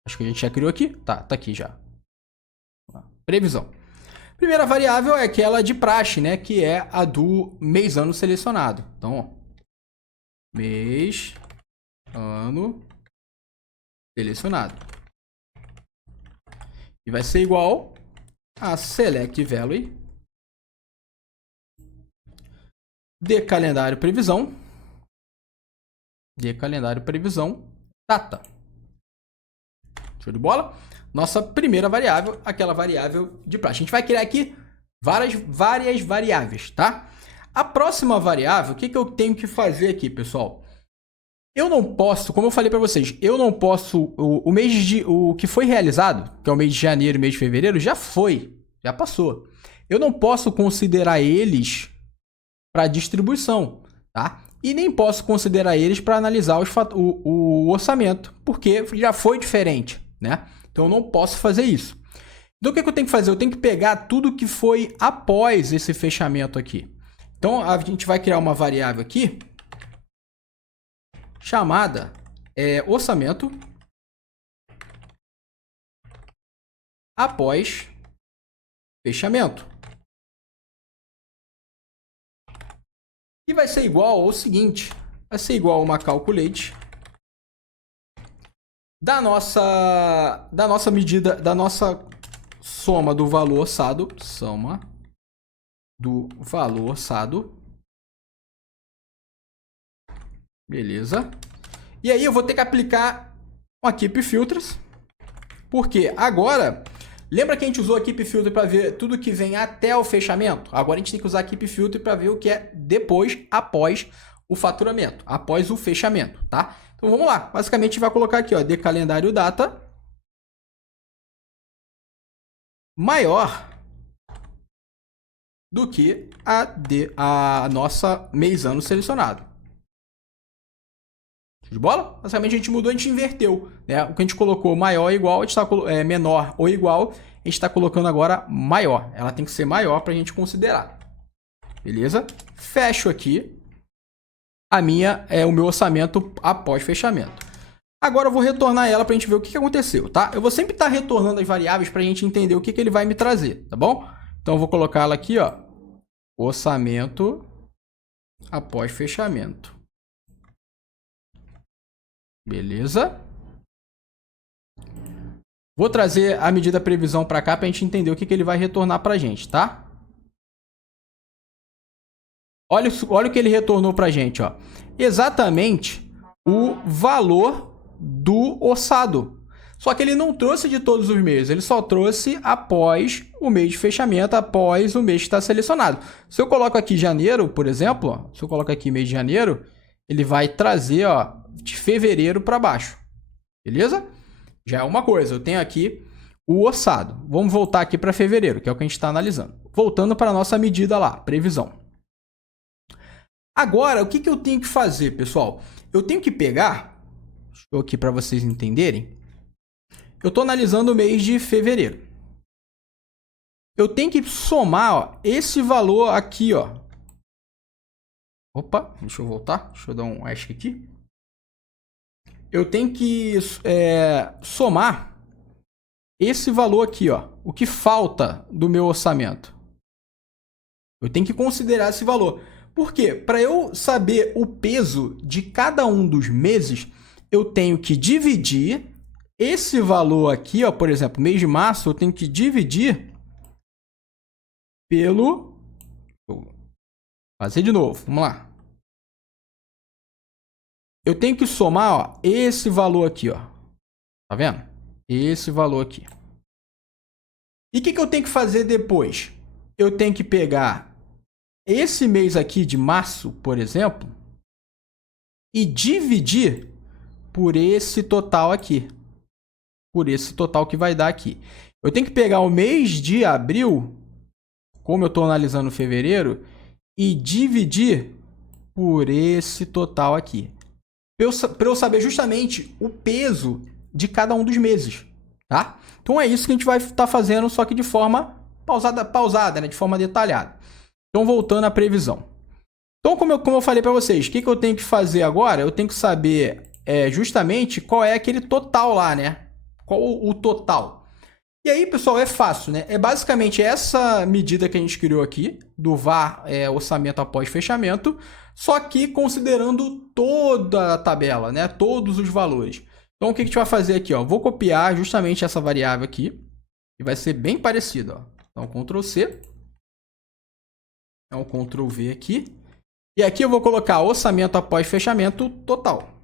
Acho que a gente já criou aqui. Tá aqui já. Previsão. Primeira variável é aquela de praxe, né? Que é a do mês-ano selecionado. Então, ó, mês, ano selecionado. E vai ser igual a select value de calendário previsão. Data. Show de bola? Nossa primeira variável, aquela variável de praxe. A gente vai criar aqui várias variáveis, tá? A próxima variável, o que eu tenho que fazer aqui, pessoal? Eu não posso, como eu falei para vocês, eu não posso, o que foi realizado, que é o mês de janeiro e mês de fevereiro, já passou. eu não posso considerar eles para distribuição, tá? E nem posso considerar eles para analisar o orçamento, porque já foi diferente, né? Então eu não posso fazer isso. Então o que eu tenho que fazer? Eu tenho que pegar tudo que foi após esse fechamento aqui. Então a gente vai criar uma variável aqui chamada orçamento após fechamento. E vai ser igual ao seguinte, vai ser igual a uma calculate da nossa medida, da nossa soma do valor orçado, beleza? E aí eu vou ter que aplicar uma Keep Filters, porque agora, lembra que a gente usou a Keep Filter para ver tudo que vem até o fechamento? Agora a gente tem que usar a Keep Filter para ver o que é depois, após o faturamento, após o fechamento, tá? Então vamos lá, basicamente a gente vai colocar aqui, ó, de calendário data maior do que a nossa mês-ano selecionado. De bola? Basicamente a gente mudou, a gente inverteu, né? O que a gente colocou maior ou igual, a gente está menor ou igual, a gente está colocando agora maior. Ela tem que ser maior para a gente considerar. Beleza? Fecho aqui o meu orçamento após fechamento. Agora eu vou retornar ela para a gente ver o que aconteceu, tá? Eu vou sempre estar retornando as variáveis para a gente entender o que ele vai me trazer, tá bom? Então eu vou colocar ela aqui, ó, orçamento após fechamento. Beleza? Vou trazer a medida previsão para cá para a gente entender o que ele vai retornar para a gente, tá? Olha o que ele retornou para a gente, ó. Exatamente o valor do orçado. Só que ele não trouxe de todos os meses, ele só trouxe após o mês de fechamento, após o mês que está selecionado. Se eu coloco aqui janeiro, por exemplo, ó, se eu coloco aqui mês de janeiro, ele vai trazer, ó, de fevereiro para baixo. Beleza? Já é uma coisa, eu tenho aqui o orçado. Vamos voltar aqui para fevereiro, que é o que a gente está analisando. Voltando para a nossa medida lá, previsão. Agora, o que eu tenho que fazer, pessoal? Eu tenho que pegar, deixa eu aqui para vocês entenderem, eu estou analisando o mês de fevereiro. Eu tenho que somar, ó, esse valor aqui, ó. Opa, deixa eu voltar, deixa eu dar um ESC aqui. Eu tenho que somar esse valor aqui, ó, o que falta do meu orçamento. Eu tenho que considerar esse valor. Por quê? Para eu saber o peso de cada um dos meses, eu tenho que dividir esse valor aqui, ó, por exemplo, mês de março, eu tenho que dividir pelo... Vou fazer de novo, vamos lá. Eu tenho que somar, ó, esse valor aqui, ó. Tá vendo? Esse valor aqui. E o que eu tenho que fazer depois? Eu tenho que pegar esse mês aqui de março, por exemplo, e dividir por esse total aqui. Por esse total que vai dar aqui. Eu tenho que pegar o mês de abril, como eu estou analisando fevereiro, e dividir por esse total aqui. Para eu saber justamente o peso de cada um dos meses, tá? Então é isso que a gente vai estar fazendo, só que de forma pausada, né? De forma detalhada. Então voltando à previsão. Então como eu falei para vocês, o que eu tenho que fazer agora? Eu tenho que saber justamente qual é aquele total lá, né? Qual o total. E aí, pessoal, é fácil, né? É basicamente essa medida que a gente criou aqui, do VAR orçamento após fechamento, só que considerando toda a tabela, né? Todos os valores. Então, o que a gente vai fazer aqui? Ó? Vou copiar justamente essa variável aqui, e vai ser bem parecido. Ó. Então, Ctrl C. Então, Ctrl V aqui. E aqui eu vou colocar orçamento após fechamento total.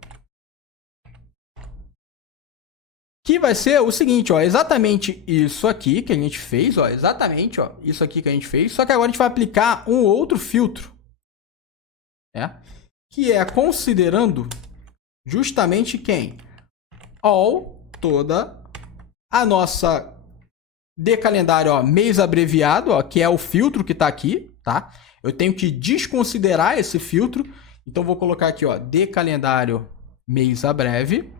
Que vai ser o seguinte, ó, exatamente isso aqui que a gente fez, ó, exatamente, ó, isso aqui que a gente fez, só que agora a gente vai aplicar um outro filtro, né? Que é considerando justamente quem? Toda a nossa D calendário, ó, mês abreviado, ó, que é o filtro que está aqui, tá? Eu tenho que desconsiderar esse filtro. Então, vou colocar aqui, ó, D calendário mês abreve.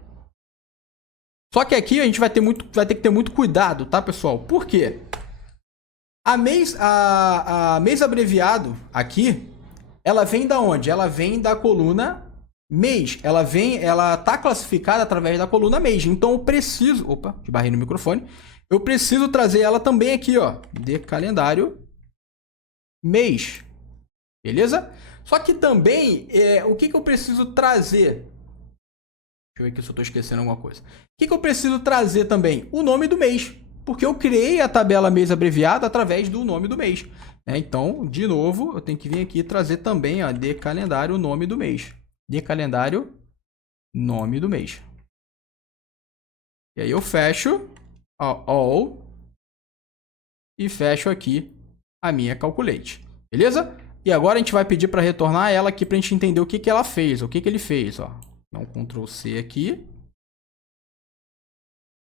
Só que aqui a gente vai ter que ter muito cuidado, tá, pessoal? Por quê? A mês abreviado aqui, ela vem da onde? Ela vem da coluna mês. Ela tá classificada através da coluna mês. Então eu preciso, opa, esbarrei no microfone. Eu preciso trazer ela também aqui, ó, de calendário mês. Beleza? Só que também, o que eu preciso trazer? Deixa eu ver aqui se eu estou esquecendo alguma coisa. O que eu preciso trazer também? O nome do mês. Porque eu criei a tabela mês abreviada através do nome do mês. Então, de novo, eu tenho que vir aqui e trazer também, ó, de calendário, o nome do mês. De calendário, nome do mês. E aí eu fecho all e fecho aqui a minha calculate. Beleza? E agora a gente vai pedir para retornar ela aqui para a gente entender o que ela fez, o que ele fez. Ó. Dá um Ctrl C aqui.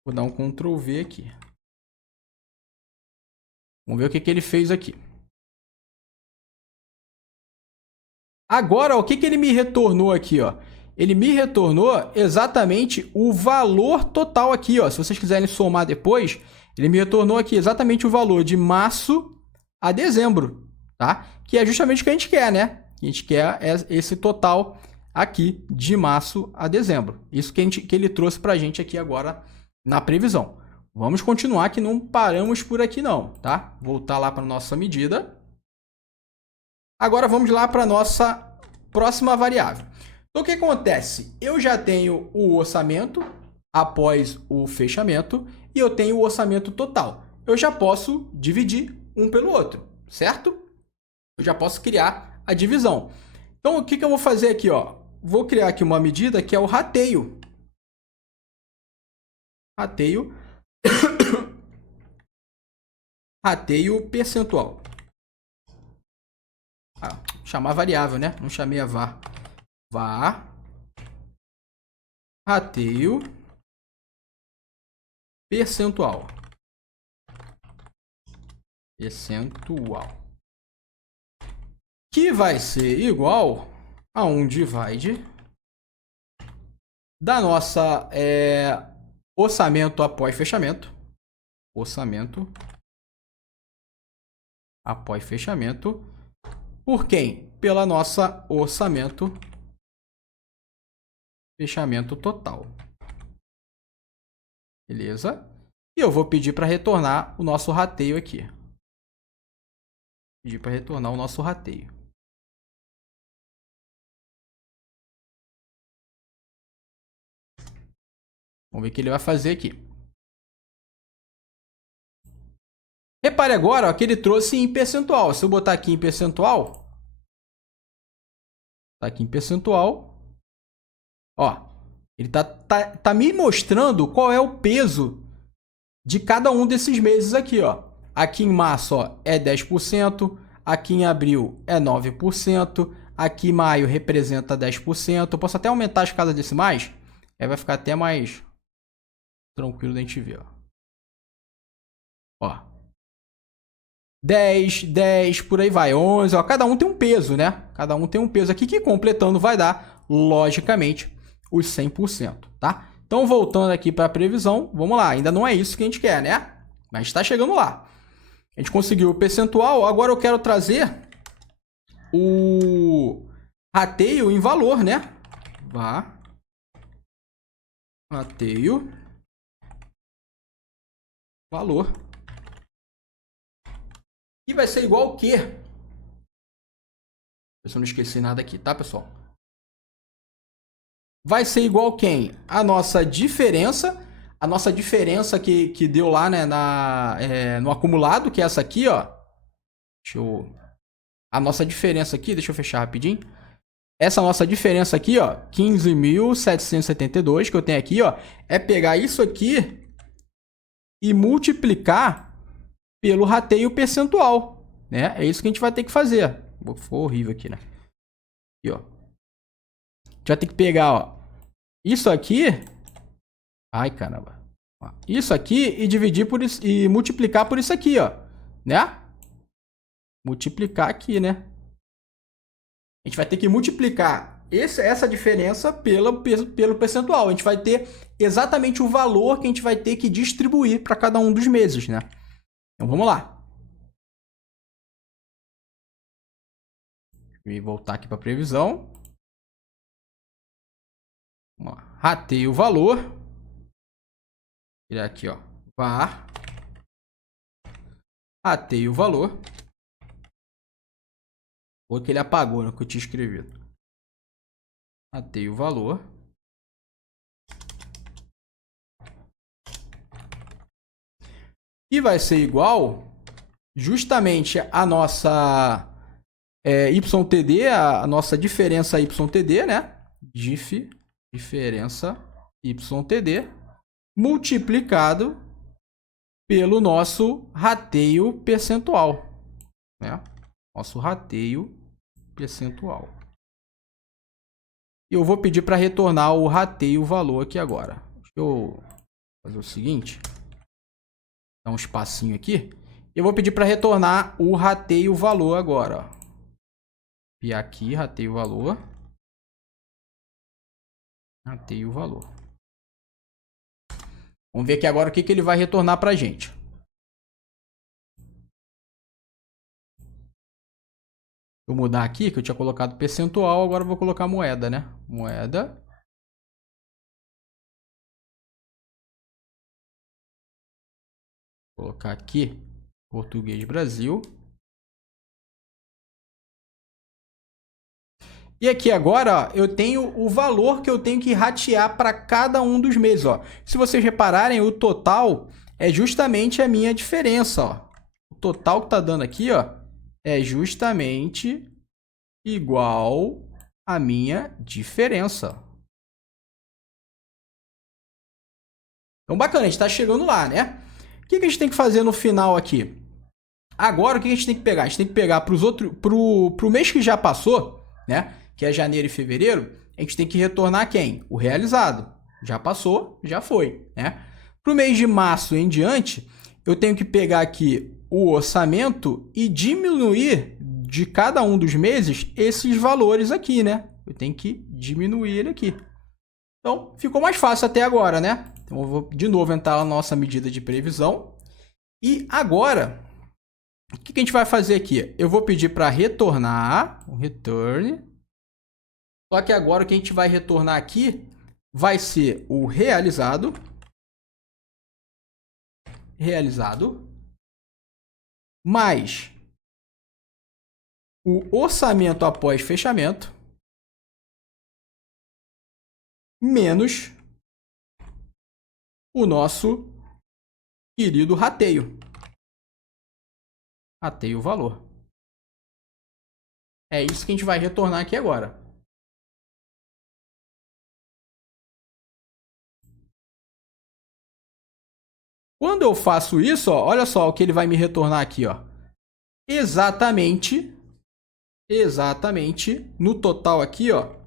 Vou dar um Ctrl V aqui. Vamos ver o que ele fez aqui. Agora, ó, o que ele me retornou aqui, ó? Ele me retornou exatamente o valor total aqui, ó. Se vocês quiserem somar depois, ele me retornou aqui exatamente o valor de março a dezembro, tá? Que é justamente o que a gente quer, né? A gente quer esse total aqui de março a dezembro. Isso que ele trouxe pra gente aqui agora na previsão. Vamos continuar que não paramos por aqui não, tá? Voltar lá para nossa medida. Agora vamos lá para a nossa próxima variável. Então, o que acontece? Eu já tenho o orçamento após o fechamento e eu tenho o orçamento total. Eu já posso dividir um pelo outro, certo? Eu já posso criar a divisão. Então, o que eu vou fazer aqui? Ó? Vou criar aqui uma medida que é o rateio. Rateio percentual. Chamar variável, né? Não chamei a var. Var. Rateio. Percentual. Que vai ser igual a um divide da nossa orçamento após fechamento. Orçamento após fechamento. Por quem? Pela nossa orçamento fechamento total. Beleza? E eu vou pedir para retornar o nosso rateio aqui. Pedir para retornar o nosso rateio. Vamos ver o que ele vai fazer aqui. Repare agora ó, que ele trouxe em percentual. Se eu botar aqui em percentual, tá aqui em percentual, ó, ele tá me mostrando qual é o peso de cada um desses meses aqui, ó. Aqui em março, ó, é 10%, aqui em abril é 9%, aqui em maio representa 10%. Eu posso até aumentar as casas decimais, aí vai ficar até mais tranquilo da gente ver, ó. 10, por aí vai, 11, ó. Cada um tem um peso, né? Cada um tem um peso aqui que completando vai dar, logicamente, os 100%, tá? Então, voltando aqui para a previsão, vamos lá. Ainda não é isso que a gente quer, né? Mas está chegando lá. A gente conseguiu o percentual, agora eu quero trazer o rateio em valor, né? Rateio valor. E vai ser igual ao quê? Se eu não esqueci nada aqui, tá, pessoal? Vai ser igual quem? A nossa diferença. A nossa diferença que deu lá, né, no acumulado, que é essa aqui, ó. A nossa diferença aqui, deixa eu fechar rapidinho. Essa nossa diferença aqui, ó, 15.772, que eu tenho aqui, ó, é pegar isso aqui e multiplicar pelo rateio percentual, né? É isso que a gente vai ter que fazer. Ficou horrível aqui, né? Aqui, ó. A gente vai ter que pegar, ó, isso aqui. Ai, caramba. Isso aqui e dividir por isso, e multiplicar por isso aqui, ó, né? Multiplicar aqui, né? A gente vai ter que multiplicar essa diferença pelo percentual. A gente vai ter exatamente o valor que a gente vai ter que distribuir para cada um dos meses, né? Então, vamos lá. E voltar aqui para a previsão. Rateio o valor. Ele aqui, ó. var. Rateio o valor. Ou que ele apagou, né, que eu tinha escrevido. Rateio o valor. E vai ser igual justamente a nossa YTD, a nossa diferença YTD, né? Diferença YTD multiplicado pelo nosso rateio percentual, né? Nosso rateio percentual. E eu vou pedir para retornar o rateio valor aqui agora. Deixa eu fazer o seguinte. Dar um espacinho aqui. Eu vou pedir para retornar o rateio valor agora, ó. E aqui, rateio valor. Rateio valor. Vamos ver aqui agora o que ele vai retornar para a gente. Vou mudar aqui, que eu tinha colocado percentual, agora eu vou colocar moeda, né? Moeda. Vou colocar aqui, português Brasil. E aqui agora, ó, eu tenho o valor que eu tenho que ratear para cada um dos meses, ó. Se vocês repararem, o total é justamente a minha diferença, ó. O total que está dando aqui, ó, é justamente igual à minha diferença. Então, bacana, a gente está chegando lá, né? O que a gente tem que fazer no final aqui? Agora, o que a gente tem que pegar? A gente tem que pegar pro mês que já passou, né? Que é janeiro e fevereiro, a gente tem que retornar quem? O realizado. Já passou, já foi, né? Para o mês de março em diante, eu tenho que pegar aqui o orçamento e diminuir de cada um dos meses esses valores aqui, né? Eu tenho que diminuir ele aqui. Então, ficou mais fácil até agora, né? Então, eu vou de novo entrar na nossa medida de previsão. E agora, o que a gente vai fazer aqui? Eu vou pedir para retornar, o return. Só que agora o que a gente vai retornar aqui vai ser o realizado. Realizado. Mais o orçamento após fechamento. Menos o nosso querido rateio. Rateio o valor. É isso que a gente vai retornar aqui agora. Quando eu faço isso, ó, olha só o que ele vai me retornar aqui, ó. Exatamente no total aqui, ó.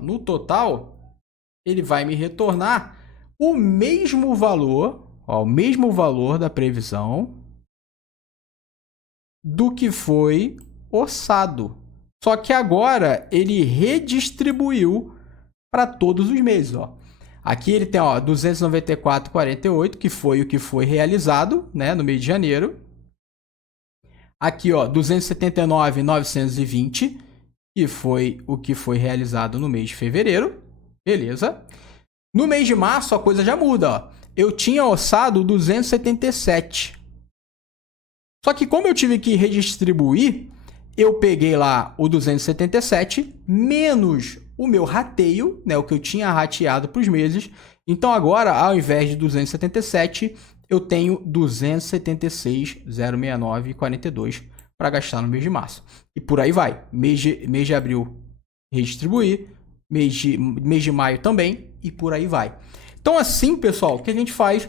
No total, ele vai me retornar o mesmo valor, ó, o mesmo valor da previsão do que foi orçado. Só que agora ele redistribuiu para todos os meses, ó. Aqui ele tem, ó, 294,48, que foi o que foi realizado, né, no mês de janeiro. Aqui, ó, 279,920, que foi o que foi realizado no mês de fevereiro. Beleza. No mês de março, a coisa já muda, ó. Eu tinha orçado 277. Só que como eu tive que redistribuir, eu peguei lá o 277 menos o meu rateio, né, o que eu tinha rateado para os meses. Então agora, ao invés de 277, eu tenho 276,069,42 para gastar no mês de março. E por aí vai. Mês de abril, redistribuir. Mês de maio também. E por aí vai. Então assim, pessoal, o que a gente faz?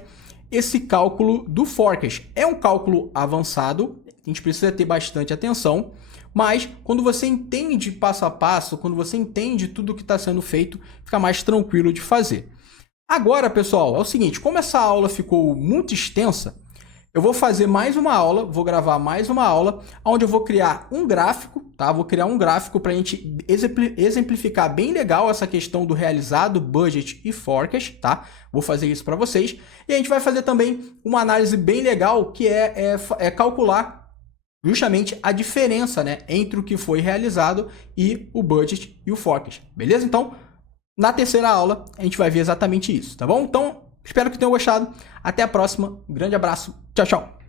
Esse cálculo do forecast. É um cálculo avançado. A gente precisa ter bastante atenção. Mas quando você entende passo a passo, quando você entende tudo o que está sendo feito, fica mais tranquilo de fazer. Agora, pessoal, é o seguinte, como essa aula ficou muito extensa, eu vou fazer mais uma aula, vou gravar mais uma aula, onde eu vou criar um gráfico, tá? Vou criar um gráfico para a gente exemplificar bem legal essa questão do realizado, budget e forecast, tá? Vou fazer isso para vocês. E a gente vai fazer também uma análise bem legal, que é calcular justamente a diferença, né, entre o que foi realizado e o budget e o forecast, beleza? Então, na terceira aula, a gente vai ver exatamente isso, tá bom? Então, espero que tenham gostado. Até a próxima. Um grande abraço. Tchau, tchau.